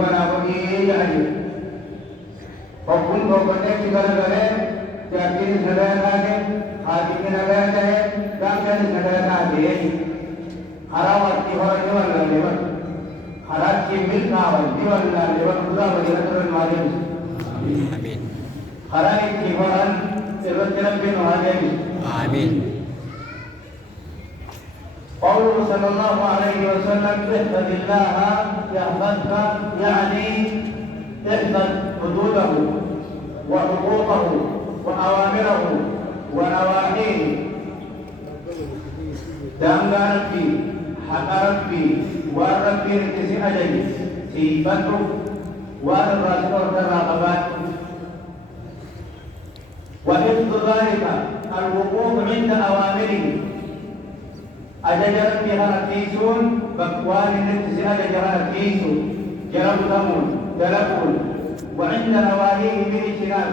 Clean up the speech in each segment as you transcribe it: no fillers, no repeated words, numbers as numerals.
mana aku ini jadi. Apapun kau kerja segala kali, jadi segala kali, hati segala kali, dan segala kali. Harawat diharat jual lewat, harat cimil kawat jual lewat pula bagi turun majlis. Amin. Harat diharat terus bin majlis. Amin. قوله صلى الله عليه وسلم احفظ الله يحفظك يعني احفظ حدوده وحقوقه وأوامره ونواهيه دام ربي حق ربي وربي ركسي أجلي سيفته والرسول الرغبات وحفظ ذلك الوقوف عند أوامره أججرت بها الكيسون بكوان النفس أججرها الكيسون جرب ثمون جلبون وعند نواهيه من اجتناب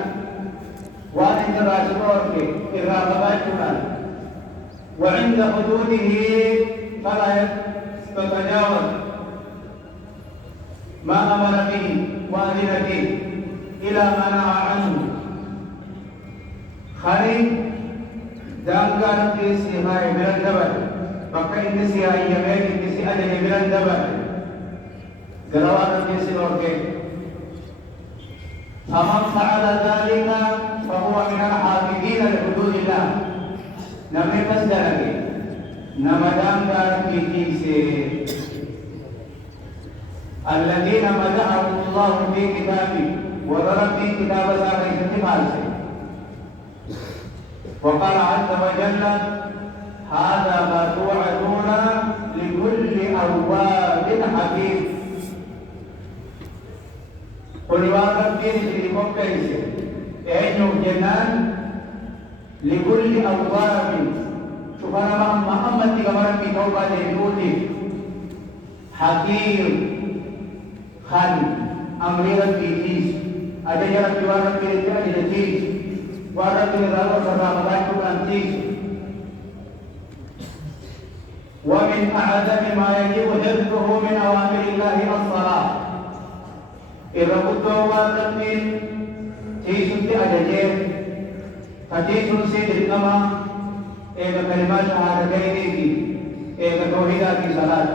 وعند راسورك الرغباتنا وعند حدوده فلا تتجاوز ما أمر به وأذن به إلى ما نهى عنه خارج دامغان في سماء من الجبل maka ini si ayamnya ini si ada yang bilang dapat gerawan ini si orke faman fa'ala dhalika fahuwa min al-hafidina li hududillah namanya pasda lagi nama damgar kiki si alladhina mada'ahu Allah fi kitabi wa darab fi kitab sa'ri setimal si wa qala azza wa jalla هذا ما توعدون لكل أواب حكيم قل واربين لكم كيس أين جنان لكل أواب شوف أنا محمد كمان في توبة للموتي حكيم خان أميرا في تيس ada jalan di warna pilih ada tij warna pilih lalu sama melakukan tij. ومن أعظم ما يجب حفظه من أوامر الله الصلاة. إذا كنت واقفين تيسون تي أجاجين فتيسون سيد الكما إذا كلمات شهادتين إذا توحيدات في صلاة.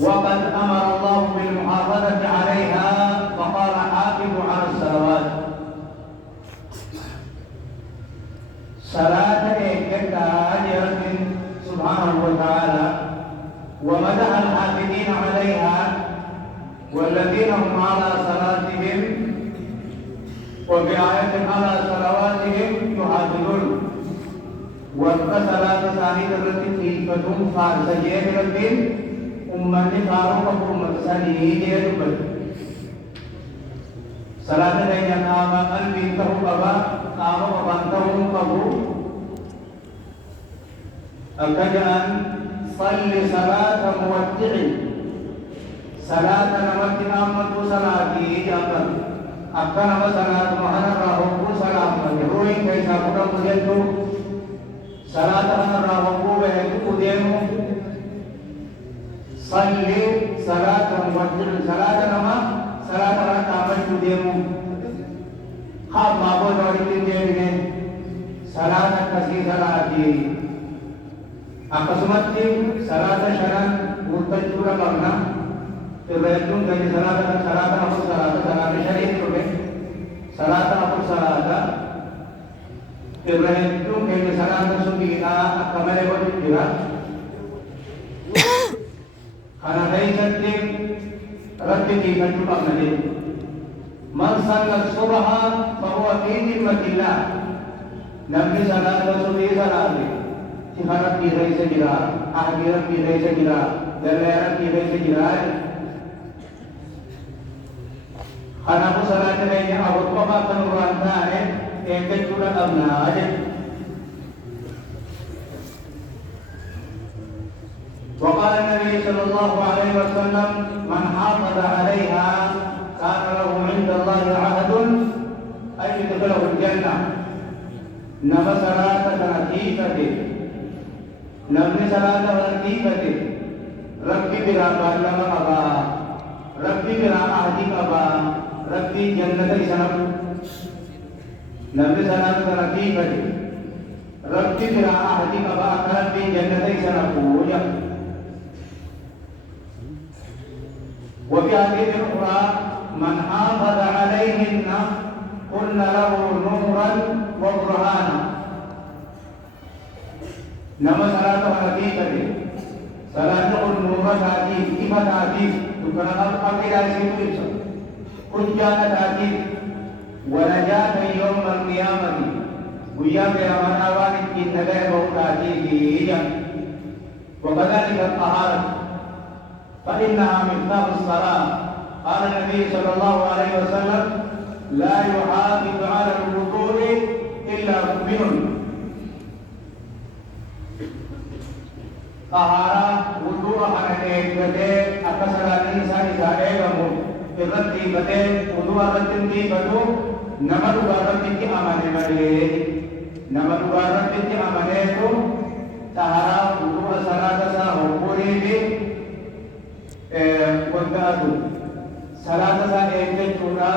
وقد أمر الله بالمحافظة عليها فقال حافظوا على الصلوات. صلاة كتا أجرة سبحانه وتعالى ومدح الحافظين عليها والذين هم على صلاتهم وفي آية على صلواتهم يحافظون والصلاة ثانية التي فتم فارسجين ربهم أمة فاروق أمة سنين ربهم صلاة لين قام قلبي تهقبا قام وبنتهم قبو أكجان صل صلاة مودع صلاة نمت أمت صلاتي جابر أكنا صلاة مهنا راهو صلاة مجروين كيسا قدام مجدو صلاة مهنا راهو بهدو قدامو صل صلاة مودع صلاة نمت صلاة مهنا تامت قدامو خاب مابو دوري تنجيني صلاة كسي صلاتي akasumati salata syaran murtad pura karena terbayang dari salata apa salata syariat itu kan salata apa salata terbayang dari salata subhina akamale wajib kira karena dari setiap rati di kanjupak nanti man salat subha bahwa fi nimmatillah nabi salata subhi salati harap diri segera, akhirat diri segera, dan lerat diri segera. Karena aku salah lainnya awal bapak penurangan eket sudah amna aja. وقال النبي صلى الله عليه وسلم من حافظ عليها كان له عند الله عهد أن يدخله الجنة. نما صلاة تنكيفة Nabi sallallahu alaihi wasallam Rabbi bila lama apa ربي برا أهدي أبا ربي جنة سنب نبي سنب ربي بدي ربي برا أهدي أبا ربي جنة سنب ويا وفي هذه الأخرى من حافظ عليهن قلنا له نورا وبرهانا نما صلاة حقيقة صلاة النور تعجيب كيف تعجيب تكرر أقل عزيز كجانا تعجيب ونجاة يوم القيامة ويا قيامة أوان إن غير تعجيب وكذلك الطهارة فإنها مفتاح الصلاة قال النبي صلى الله عليه وسلم لا يحافظ على الوضوء إلا مؤمن طهارة وضوء على كده أكثر الإنسان إذا أمر إرتي بده وضوء رتي بدو نمر رتي أمانة مليه نمر رتي أمانة تو طهارة وضوء صلاة ساهوبوري بي وندادو صلاة ساهيك چورا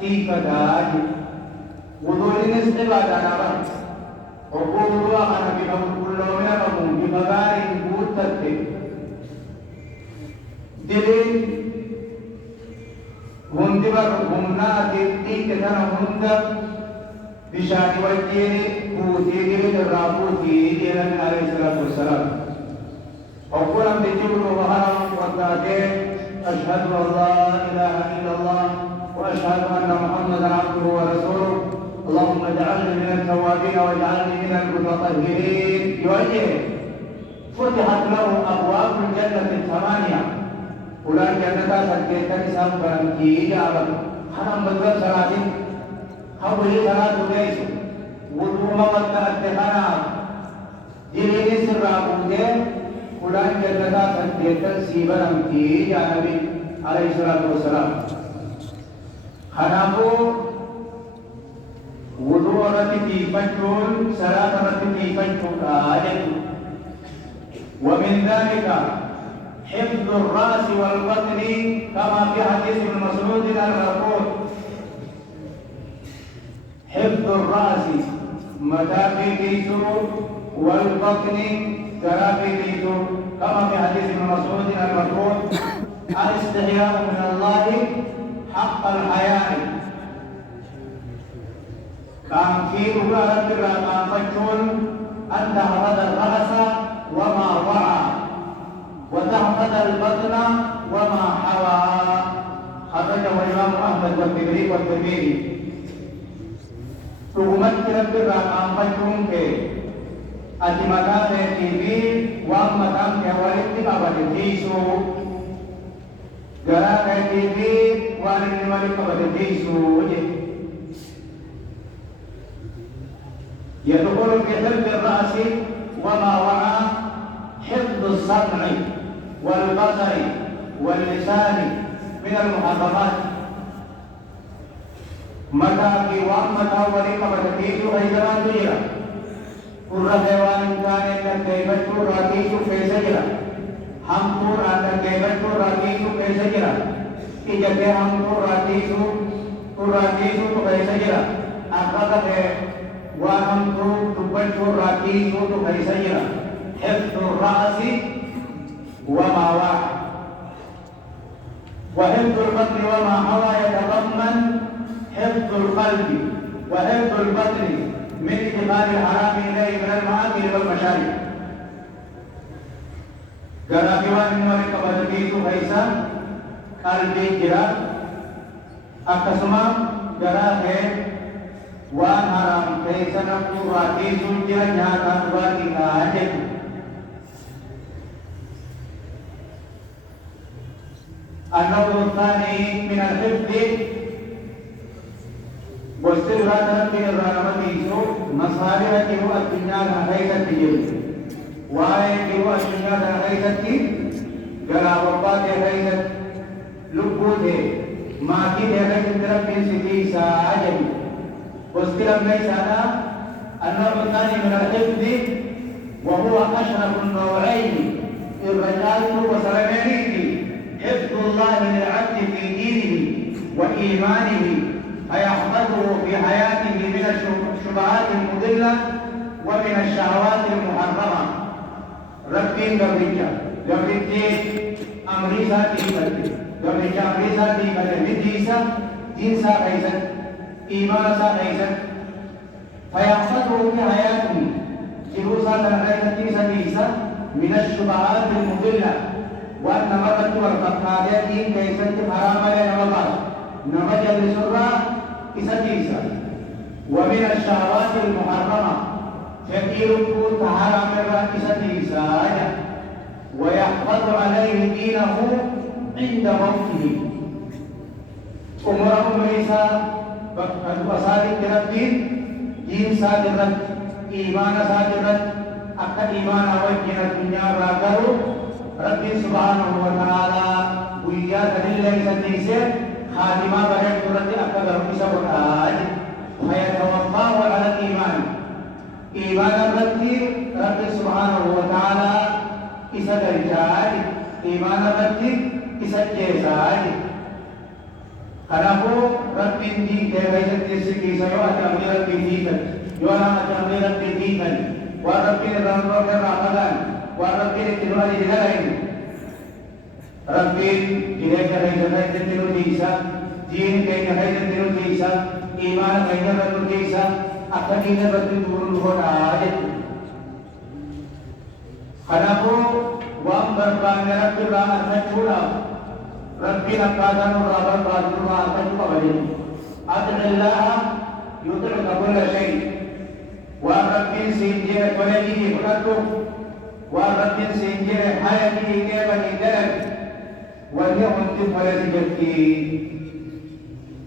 تيكداج وضوء نسبة دانا وقولوا أنا بهم كلهم يقوم بمغار بوتت دلين هندبر همنا دلتي كتنا هند بشان وجهه بوتي دلين الرابوتي دلين عليه الصلاة والسلام وقولهم بجبر وهرم وقاته أشهد أن لا إله إلا الله وأشهد أن محمدا عبده ورسوله اللهم اجعلني من التوابين واجعلني من المتطهرين يوجه فتحت له ابواب الجنه الثمانيه فلان جنة سكتة سام برانكي جابر حرام بدر صلاتين حولي صلاة ليس وضوء موت التخانا جليل سرابوده فلان جنة سكتة سيبرانكي جانبي عليه الصلاة والسلام خنابو وضوء رتي فجر صلاة رتي فجر آية ومن ذلك حفظ الرأس والبطن كما في حديث ابن مسعود المرفوع حفظ الرأس متى في كيسو والبطن ترى في كيسو كما في حديث ابن مسعود المرفوع الاستحياء من الله حق الحياء كان في أولاد الرقام فجون أن تحفظ الرأس وما وعى وتحفظ البطن وما حوى خرجه الإمام أحمد والترمذي تهمت رب الرقام فجون के अतिमता में टीवी वाम मताम के वाले टिका बने जीसु गरा में टीवी वाले का बने जीसु يدخل في حفظ الرأس وما وعى حفظ السمع والبصر واللسان من المحرمات متى في ومتى ورقبة تيسو أيضا تجرى قرر حيوان كان كيفت راتيسو كيس جرى हम तो रात केवल तो रातीसु कैसे गिरा कि जब हम तो रातीसु तो कैसे गिरा आपका है وهم تبجو راكيس كيسيرا حفظ الرأس وما وعى وحفظ البطن وما حوى يتضمن حفظ القلب وحفظ البطن من اتباع الحرام إليه من المآكل والمشارب garagiwan ini kepada itu Aisyah kalbi kira akasma garage wan haram Aisyah nak kurati sunjira nyata buat kita aja النوع الثاني من الحفظ واستغراق من الرحمة يسوع مصالح الدنيا ليست بجلد وآية كيوا الدنيا ليست جلا وبات ليست لبوت ما كي ليست درب سيدي ساجد واستغراق ليس هذا النوع الثاني من الحفظ وهو أشرف النوعين الرجال وسلمانيتي حفظ الله للعبد في دينه وإيمانه فيحفظه في حياته من الشبهات المضلة ومن الشهوات المحرمة. ربين قبرجة أمريسا تيبت قبرجة أمريسا تيبت بديسا دينسا غيسا إيمانسا غيسا فيحفظه في حياته جلوسا تنغيسا تيسا ديسا من الشبهات المضلة وأن مرت والفتحة دين كيسا حرام لنا الله نمجل سرى إسا ومن الشهوات المحرمة فكير تحرم إسا ويحفظ عليه دينه عند موته. أمر عيسى وصادق الدين دين صادق إيمان صادق أكا إيمان وجه الدنيا راكرو رب سبحانه وتعالى ويا تلله سديسه خاتمة بهر ترد أكا غرب سبحانه فيتوفاه على الإيمان إيمان الرب رب سبحانه وتعالى إسا درجات إيمان الرب إسا جيسات خلقو رب دين كيف يستيسي يو أجامي رب دين يو أجامي رب دين ورب الرحمن الرحمن ورب الإتنوال جلالين رب جلال جلال جلال جيسا دين كي جلال جلال جيسا إيمان كي جلال جيسا أكدين رب دورن هنا خلقو وام بربان رب الرحمن نجولا ربي نقادان ورابر بازر وآتن قبلين أدع الله يدعك كل شيء ورب سينجر كولي فلتو ورب سينجر حياتي كيبني دلك وليهم تفلس جبتي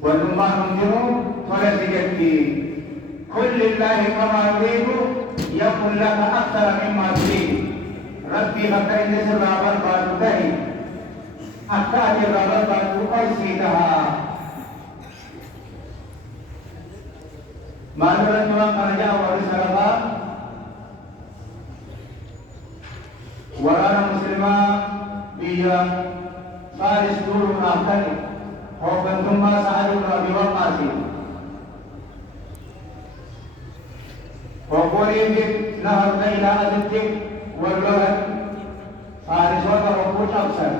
ولما ننجروا فلس جبتي كل الله كما يريد يقول لك أكثر مما تريد ربي فكرين سر رابر بازر دهي أكاد الرابر بازر أيسيتها Manusia tulang kerja waris sahabat, warana muslimah dia faris dulu nakal, hokan tumma sahadu rabi wakasi, hokori bik nahar kaila adutik warlohan faris waka hokut absar,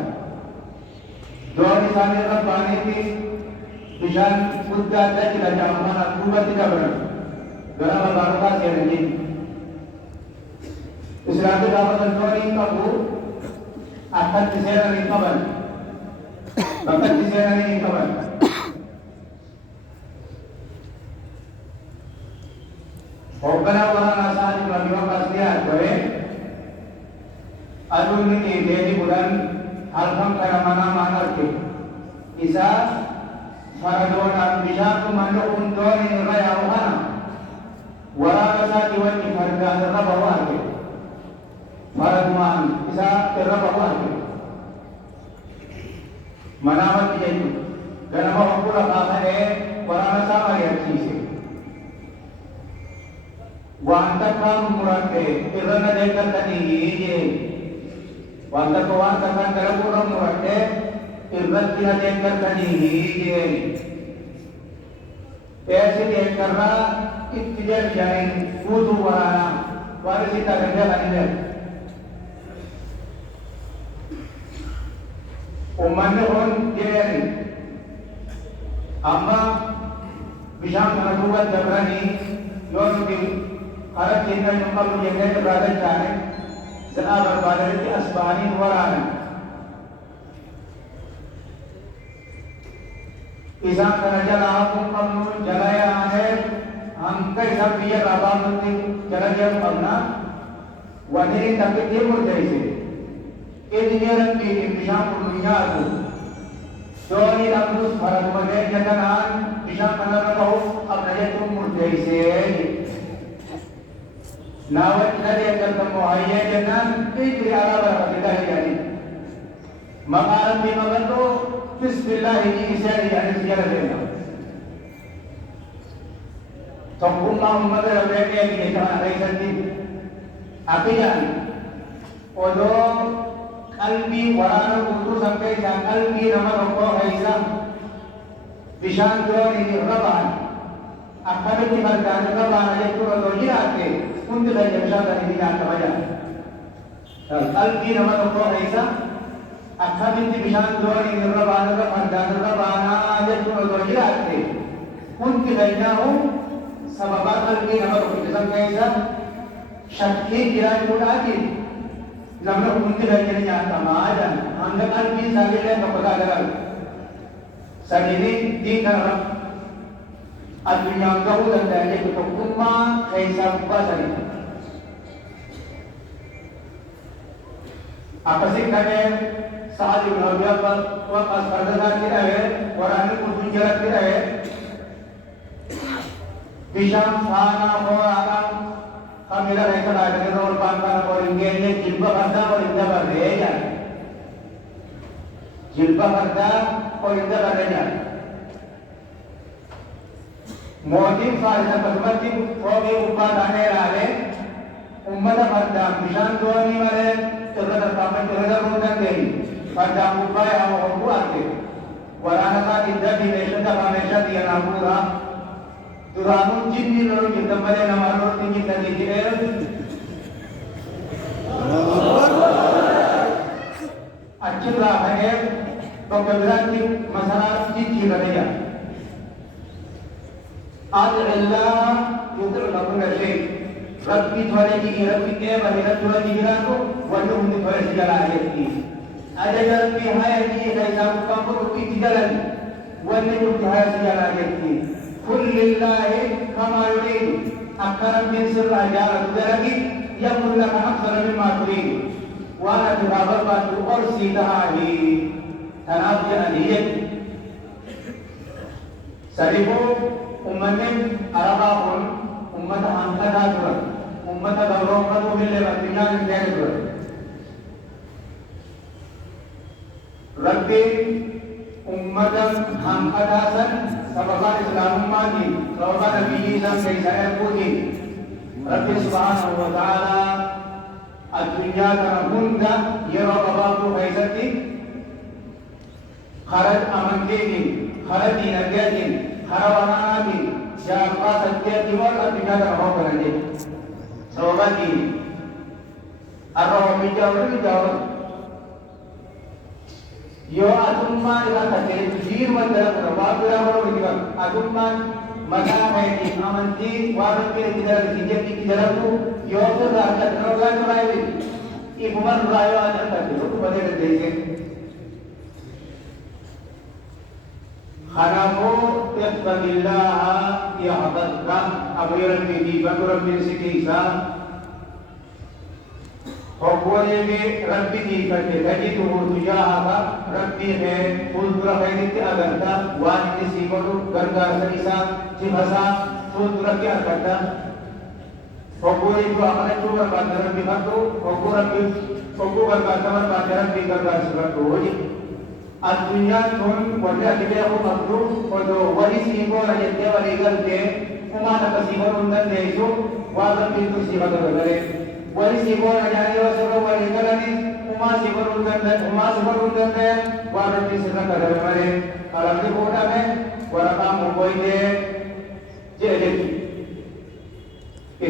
doni samir rabbani ti Bishan Buddha dan tidak jamana kubat tidak benar. Dalam barokah sereni. Islam itu dapat terjadi kamu akan diserang kawan. Bahkan diserang kawan. Hokana orang asal di bawah pasir, boleh. Aduh ini jadi bulan alham karena mana ke. Isa Faradona bisa memandu untuk ini raya Ohana. Warasa diwan di harga terapa warga. Faradman bisa terapa warga. Manamat dia itu. Dan apa pula kata warasa sama yang sisi. Wantak kamu murate irana dekat tadi ini. Wantak kan dalam kurang murate. इर्रत की देखकर कहीं ऐसे देखकर ना इतने जाइन कूदू वाला वाले सीता गंजा बनी है उम्मन होन जेरी अम्मा विशाल मनोबल जबरानी योर की हर चीज़ का जुम्मा मुझे कहते राजा चाहे जनाब बादल की अस्बानी वाला Isang kerajaan aku kamu jalaya akhir angkai sampai ya rabam nanti kerajaan pernah wadirin tapi timur dari sini ini orang di Indonesia punya aku Doni terus para pemain jangan bisa mana tahu apa saja timur dari sini nawat dari yang ketemu ayah jangan itu ala berapa kita ini makanan di makan tu Bismillah ini saya ada segala benda. Sempurna umat Rabbani yang kita ada sendiri. Apian, odo qalbii waraana guutuu san keessaa qalbii nama tokkoo keessa bishaan dooniin irra ba'an akkamitti fardaan irra ba'ana jechuun otoo jiraatte hundi keenya bishaan sanitti nyaatama jira. Qalbii nama tokkoo keessa akkamitti bishaan dooniin irra ba'an irra fardaan irra ba'anaa jechuun otoo jiraatte hundi keenyaa'u sababa qalbii nama tokkicha san keessa shakkii jiraachuudhaatiin namni hundi keenya ni nyaatamaa jedhan hanga qalbii isaaniillee tokko taagalalu saniini diinarra addunyaan gahuu danda'an jechu tokkummaa keessaa gubbaa sanii akkasii kaneen sa'ad ibn Abi Waqqaas farda isaatti dhabe waraanni kun jalatti dhabe bishaan faanaa hooraadhaan kamila keessa dhaabanii irra ol ba'an kana ol hin geenye jilba fardaa ol hin dabarree jedhan jilba fardaa ol hin dabarree jedhan mootiin Faaris akkasumatti foogii gubbaa taanee ilaalee ummata fardaan bishaan doonii malee irra tarkaanfachuu irra darbuu dandeenye fardaan gubbaa yaa'u hogguu arge waraana isaatiin dabii meeshaa xiyyanaa fuudhaa duraanuu jinni lolu jirtan malee namaa lolutti jirtanii jedhee achirraa ka'ee bakka biraatti masaraa jijjiirrate jira. أدع الله يطعم كل شيء ربي تولي ربي كيف ربي جيرانه ولهم تولي جلالتي أجل ربي هاي ليس مقامر ربي تجلال ولهم تولي جلالتي كل لله كما يريد أكرم من سر أجارة درجي يقول لك أكثر مما تريد وأنا ترابط أرسي تهاهي تنافي أنيت سريبو ummatin Arabaa kun ummata hanqataa turan ummata gabroonfatuu illee addunyaa hin ta'e turan rabbiin ummata hanqataa san sababaan islaamummaatiin sababaa nabiyyi isaan keessaa erguutiin rabbi subhaanahu wa ta'aalaa addunyaa kana hunda yeroo gabaabduu keessatti karaa amantiitiin karaa diinagdeetiin harawanati siapa saja diwal addunyaa kana hooganan jechuudha. Sababati arroba mijaa'u mijaa'u yoo atummaan isaa tajaajila jiiruma dalaguudha waan biraa hora mijaa'u atummaan maqaa keetiin amantii waan rabbiin itti dalagisiin jetti itti dalagu yoo sirraa argatte rogaan turaa ibiti ifuma duraa yoo argatte dhukkubadee dandeessee خلقوا اتق الله يحفظك أبيرا بدي بكرا من سكيسا فقوله ربي دي فتجده تجاهك ربي خير فلتر خيرك أغرتا وانت سيبرو غرغار سنسا سفسا فلتر كي أغرتا فقوله جو أمنا جو برباد ربي فتو فقوله غرغار سمر باد ربي غرغار سفتو addunyaa kun wanti ati beeku qabdu odoo wali siiboora jettee walii galtee umaan akka siiboruu hin dandeessu waan rabbiin dur siiba garagalee wali siiboora jaanii yoo sirra walii galanis umaa siiboruu hin danda'e waan rabbiin sirra garagale malee qalamni fuudhame waraqaan mukoytee jedhe jechu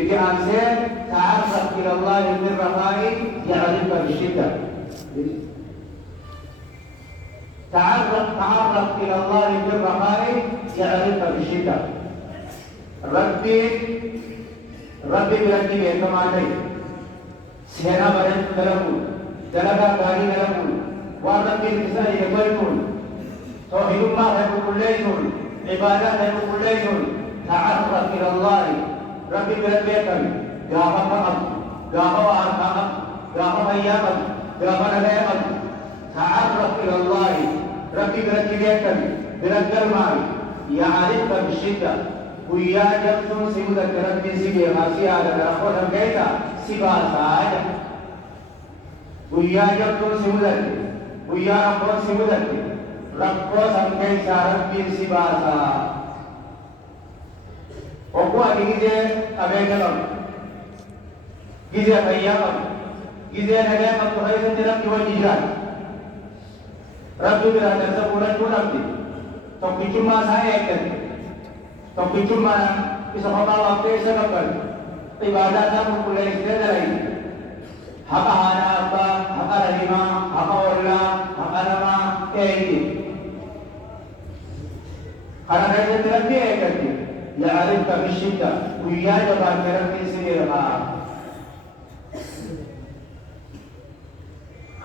itti aansee ta'arraf ila Allaahi birrahaa'i ya'rifka bishidda تعرف إلى الله بالرخاء يعرفك بالشدة ربي بربي كما عليه سينا بدن دلقون دلقا غاري دلقون وربي الإنسان يقولون توحيد الله يقول كليون عبادات يقول كليون تعرف إلى الله ربي بربي قام فقط قام وأرقام قام أيامك قام نبيك تعرف إلى الله ربي بركبيك بركب معي يعرفك بالشدة ويا جبتون سيودك ربي سيبي غاسي على رخوة بيتا سيبا ساعدة ويا جبتون سيودك ويا رخوة سيودك رخوة سمكيسا ربي سيبا ساعدة وقوة جيزة أبيك لهم جيزة فياقم gize nagaya qabdu keessatti rabbi wajji jiraata. Rabbi biraa darsa fuudhachuu dhabde tokkichummaa isaa eeggate tokkichummaa isa kophaa waaqtee isa qabbatu ibaadaa isaa qulqulleessitee dalagde haqa haadha abbaa haqa rahimaa haqa ollaa haqa namaa eegde kana keessatti rabbi eeggate ya'arifka bishidda guyyaa jabaatte rabbi si beekaa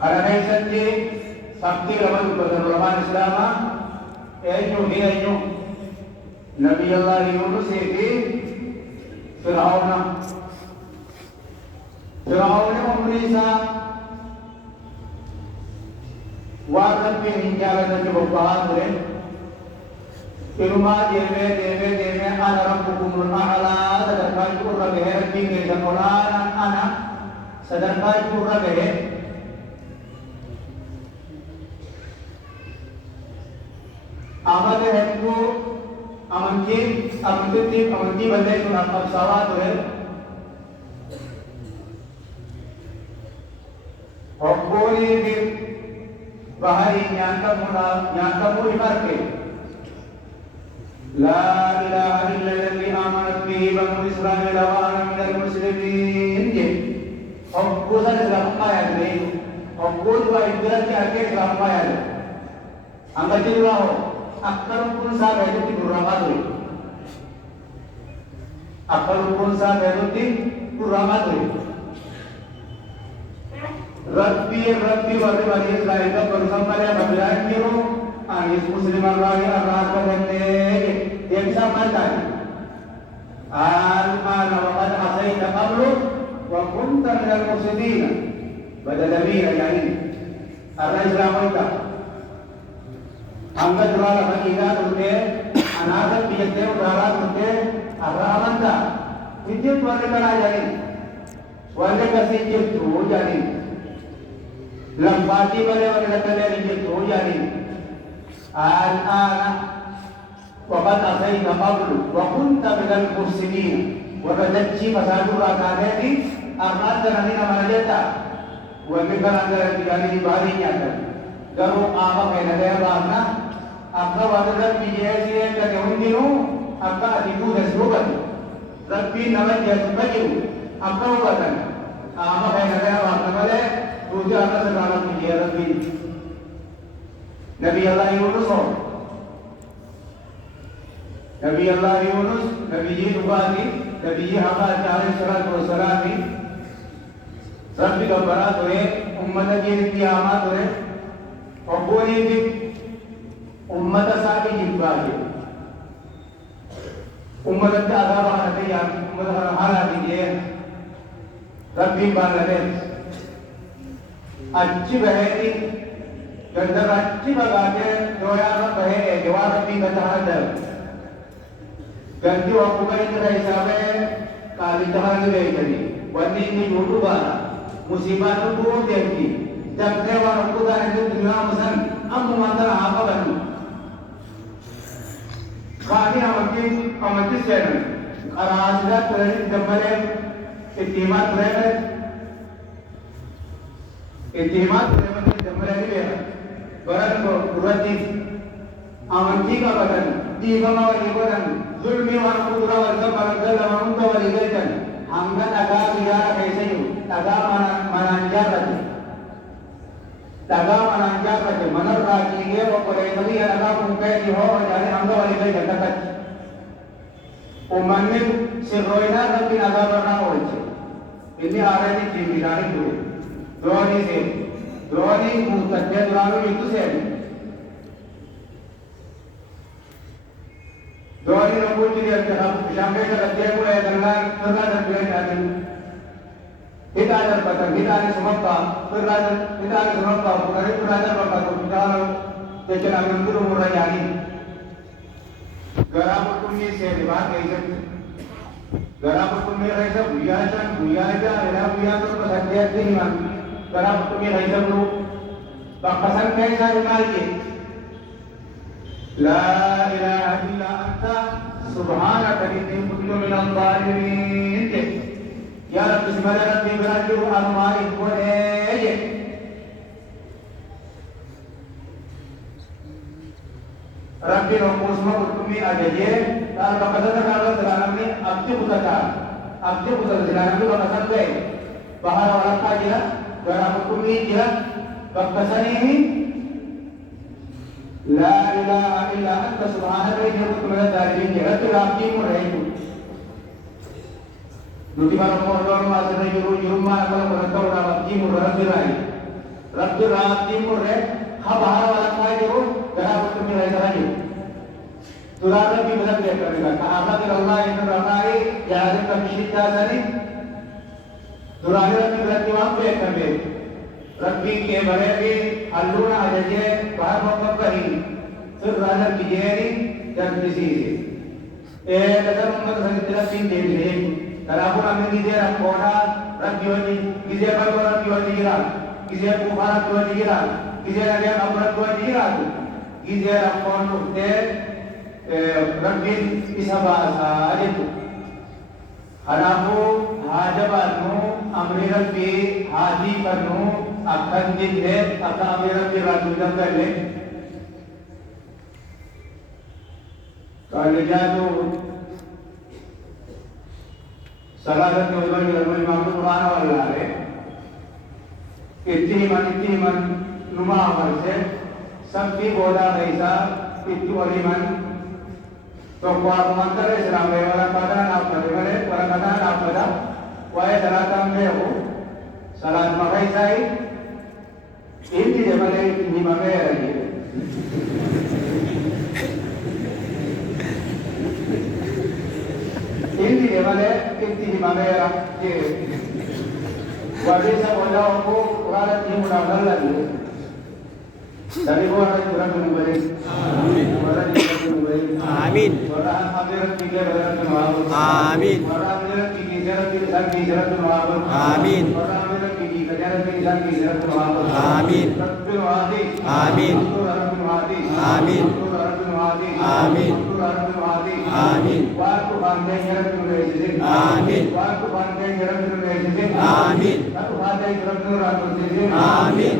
kana keessatti sakti lama dubbatan ulamaan islaamaa eenyu fi eenyu nabiyallaahi yuunusii fi fir'aawna fir'aawni umrii isaa waan rabbiin hin jaalatatti bobba'aa ture inumaa deemee ana rabbukumul a'laa sadarkaa irra gahe rabbiin keessan olaanaan ana sadarkaa irra gahe amate hedduu amantii balleessuudhaaf qabsaawaa ture hoggoonii fi baharii nyaatamuu hin arge laa ilaaha illa alladhii aamanat bihi banuu israa'iila wa ana mina almuslimiin jedhe hogguu san islaamummaa yaadne hogguu du'a biratti argee islaamummaa yaade hanga jirraa hoo akka lubbuun isaa beekutti gurramaa ture akka lubbuun isaa beekutti gurramaa ture rabbii warri banii israa'el tokko isaan malee babilaa hin jiru anis muslima irraa argatannee deebisaan maal taate الآن وقد عصيت قبل وكنت من المفسدين بدل مين يعني الرئيس رامويتا hanga dura lafa dhiigaa turte anaatan biyyatee utaalaa turte arra amanta hijjeetu warri kanaa jedhani warri akkasii jirtu jedhani lambaatii malee warri lakkaleen hin jirtu jedhani al'aana waqad asayta qablu wa kunta min al-mufsidiin warra dachii fasaadurraa kaaneeti arraan gananii nama jetta warri kanaan galatti jedhanii baarii nyaatan garuu qaama fayyadamee baafna akka waan rabbi jeesee gate hundinuu akka ati duutes hubatu rabbiin nama jeesu fajiru akka hubatan qaama fayyadamee baafna malee duuti akka sirraa rabbi jee rabbiin nabi allah yunus nabiyyi dhugaati nabiyyi haqaati alayhi salaatu wassalaami rabbi gabbaraa ture ummata jeetti yaamaa ture obboonii fi ummata isaanii jibbaate ummatatti azaaba kana fayyaan ummata kana haalaati jee rabbiin baallatee achi baheeti gandara achi bagaatee dooyaarra bahee eege waan rabbiin ganda kana dabe gandi wakkuma inni irra isaa bahee qaalicha kana ni beektanii wanni inni juudhu baana musiibaan dhuguu deemti dabtee waan hukkutaan inni duniyaa musan ammumaan tana haa qabatu kaanii amantii seenan qaraasidaa turanii gammalee itti himaa turee gammalee ni beeka baran duratti amantii qabatan dhiifama walii godhan zulmii waan kudura wal gabbaran gallama hunda walii galchan hanga dhagaa biyyaara keessa jiru dhagaa manaan jaarrate dhagaa manaan jaarrate manarraa jiigee obboleessanii dhagaa kun ka'eeti hoo jedhanii hanga walii galchan takkatti ummanni sirrooyinaa rabbiin dhagaa barraa oolche inni aareen ittiin bishaanii ture doonii seene doonii guuttattee duraanuu bittu seene doonii namoonni bishaan keessa gattee bu'ee irraa darbee nyaatin hidhaa darbatan hidhaan sumabbaa hidhaan sumabbaa fuudhanii irraa darbatan hidhaan jecha namni gurmurra nyaanii garaa qulqullii seene waan keessatti garaa qulqullii keessa guyyaa shan guyyaa ja'a guyyaa torba saddeetti himan garaa qulqullii keessa bulu bakka san keessaa maal jedhe لا إله إلا أنت سبحانك إني كنت من الظالمين Ya Rabbi simala Rabbi berajiru anumari kuwaje. Rabbi romusma utumi ajaje. Lalu bakasana kalau sekarang ini abdi buta sekarang itu bakasan gay. Bahara walang kajira, gara utumi jira, bakasana ini. La ilaha illa anta subhanaka inni kuntu minadh dhalimin. Rabbi abdi muraiku. Nuti malam mordor masana yuru mana kalau berantau dapat timur Rabbi timur bahara walang kajiru, gara utumi lagi lagi. Tulah Rabbi benar dia kerja. Kaamat Allah yang ramai yang ada kemisita tadi. Tulah Rabbi berarti mampu ya kami. Rabbi ke bareri aluna aja je bahar mampu kari. Surah kijeri dan disisi. Dalam Muhammad sallallahu alaihi wasallam kalau aku ambil kijeri kona Rabbi wajib kijeri kalau Rabbi wajib giram. Kijeri kufarat wajib giram. Kijeri ada abrat wajib giram. Kijeri kona ukte Rabbi isa bahasa itu. Haramu hajabarnu amri Rabbi haji karnu akan dikhe akan amri Rabbi rajudam karle. Kalau jadu salah satu orang yang memang Quran walare इतनी मन नुमा अमल से सबकी बोला ऐसा इतनी बड़ी मन तो कुआर मंत्र इस्लाम में वाला पता ना पड़े वाले वाला पता ना पड़ा वाये सलातम में हो सलात मगाई साई इंती जमाने इंती मगे रही इंती जमाने इंती मगे रही वाले सब बोला हो वाला तीन मुड़ा लगी dari orang kurang menubari, orang yang menubari. Amin. Orang akhirat tiga berat menawar. Amin. Orang akhirat tiga jarak menawar. Amin. Orang akhirat tiga jarak menawar. Amin. Rabbil wadi. Amin. Rabbil wadi. Amin. Rabbil wadi. Amin. Rabbil wadi. Amin. Waktu pandai jarak menawar. Amin. Waktu pandai jarak menawar. Amin. Waktu pandai jarak menawar. Amin.